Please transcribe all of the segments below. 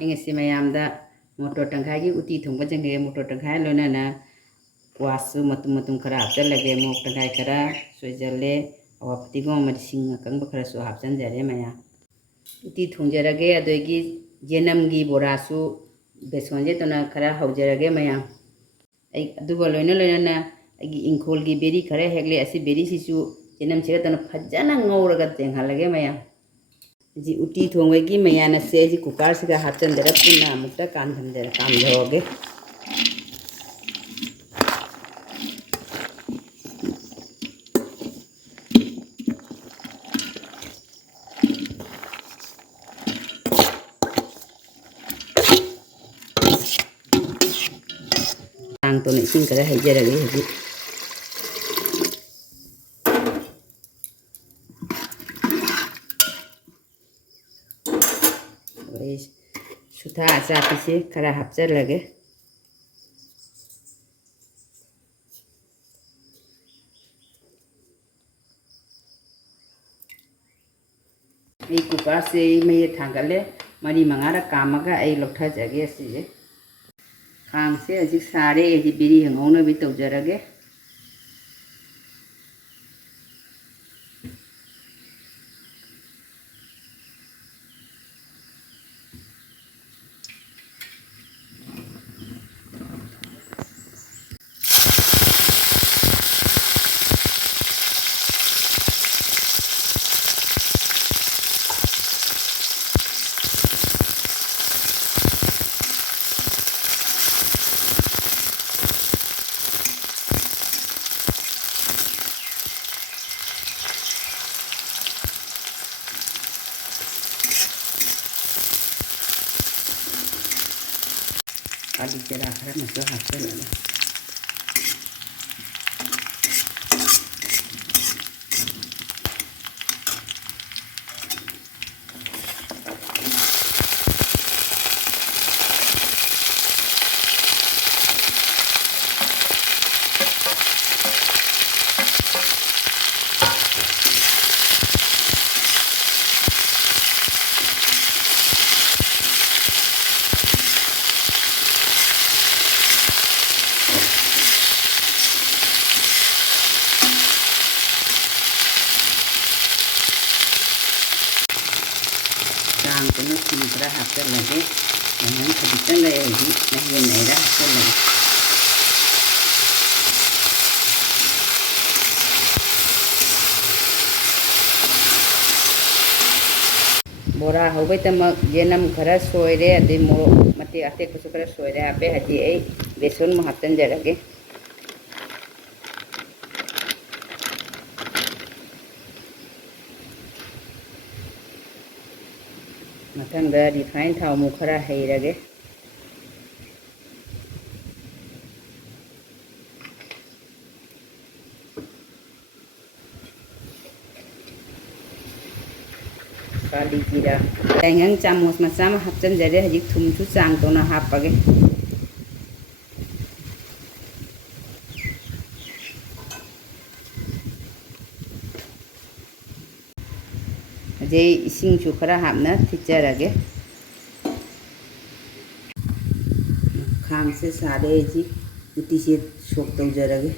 ingesi mayam da motor tangkai gi uti thongba jenge motor tangkai lona na wasu matum khara hapjan lage mok tangkai khara soijale awapti go madising kang khara so hapjan jare maya uti thongjarage adogi yenam gi bora su beson je tona khara haujarage maya ai adugo loina na agi ingkhol gi beri khara hegle asi beri sisu yenam chira tona phajana ngauraga tenghalage maya जी उटी थोंगे मैयाना से जी cooker से हाचंदर पुनः मुक्ता कांधंदर कांधोगे तांग तो नहीं सिंह करे हैजरगे हजी सुथा चापी से खरा हापचर लगे कुकर से मैं ये थांगले मरी मंगारा कामगा आई लोठा जगे से खांग से अजी सारे अजी बिरी हंगौन भी तौजरगे आदि जरा खरा मसला हाथ लगे को तीसरा हाथ लगे हम खरीदते गए नहीं मेरा हाथ लगे बोरा होबे तमक येनम खरा सोयरे अदि मोरो मते अते कुछ खरा सोयरे आपे हजी ए बेसन म हाथन जरगे मथंग रिफाइन थाव मु खरा हैरगे काली जीरा तेंगंग चामच मचा में हापचन जरे हजी थुमसु चांग तो ना हापगे जे इसिंग सु खरा हापना थिचरगे खांग से सारे जी उती से सोक तो जरगे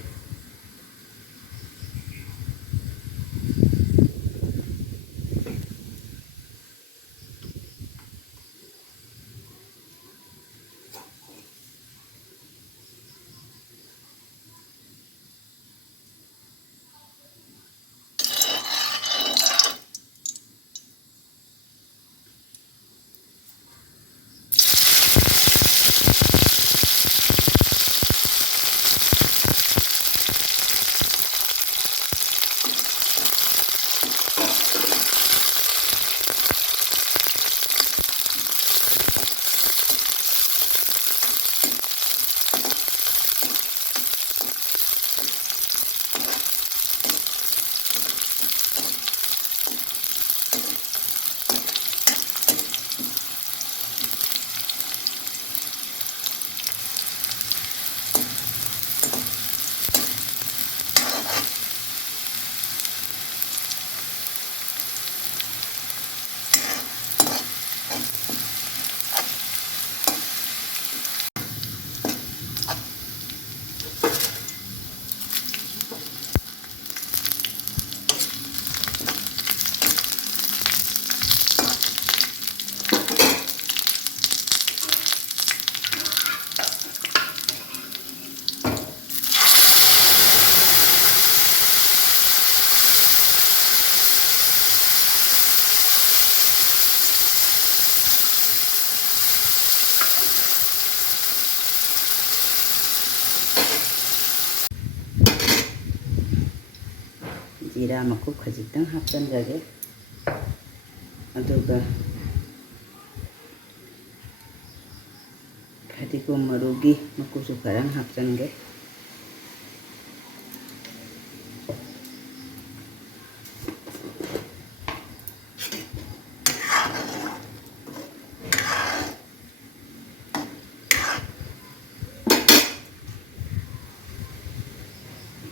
जीरा मकूब खजितंग हापचनजगे अदुगा फदिगोम मरुगी मकूबसु खरंग हापचनगे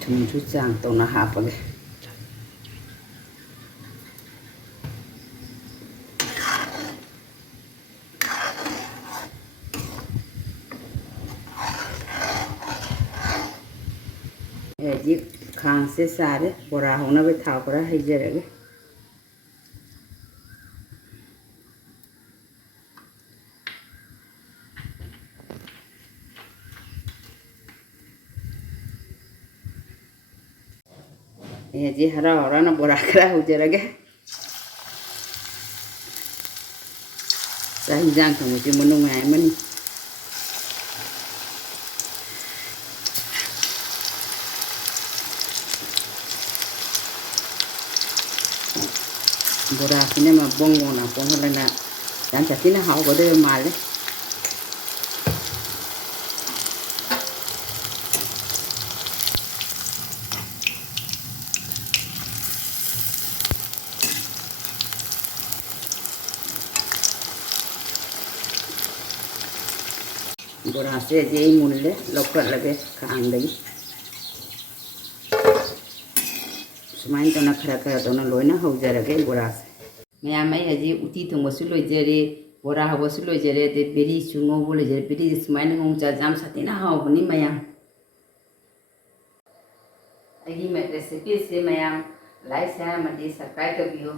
थुमसु चांग तौना हापगे जी खांग से सारे बोरा होना भी था बोरा है जरगे ये जी हरा हरा ना बोरा करा हो जरगे सही जान तो मुझे मनु में आए मनी बोरा किने मा bongo na bongo na dan chati na hao ko de male बोरा से जे मुनले लोकल लगे खान दगी सुमाइन तो ना खरा खरा तो ना लोइना हो जरगे बोरा से मैं हजी उती थोंबसु लोइजरे बोरा हबसु लोइजरे दे बेरी सुंगो बोलेजरे बेरी सुमाइन ngoucha जाम साथीना हावबनी मयाम अगी मैं रेसिपी से मयाम लाइक शेयर मदी सब्सक्राइब कर दियो।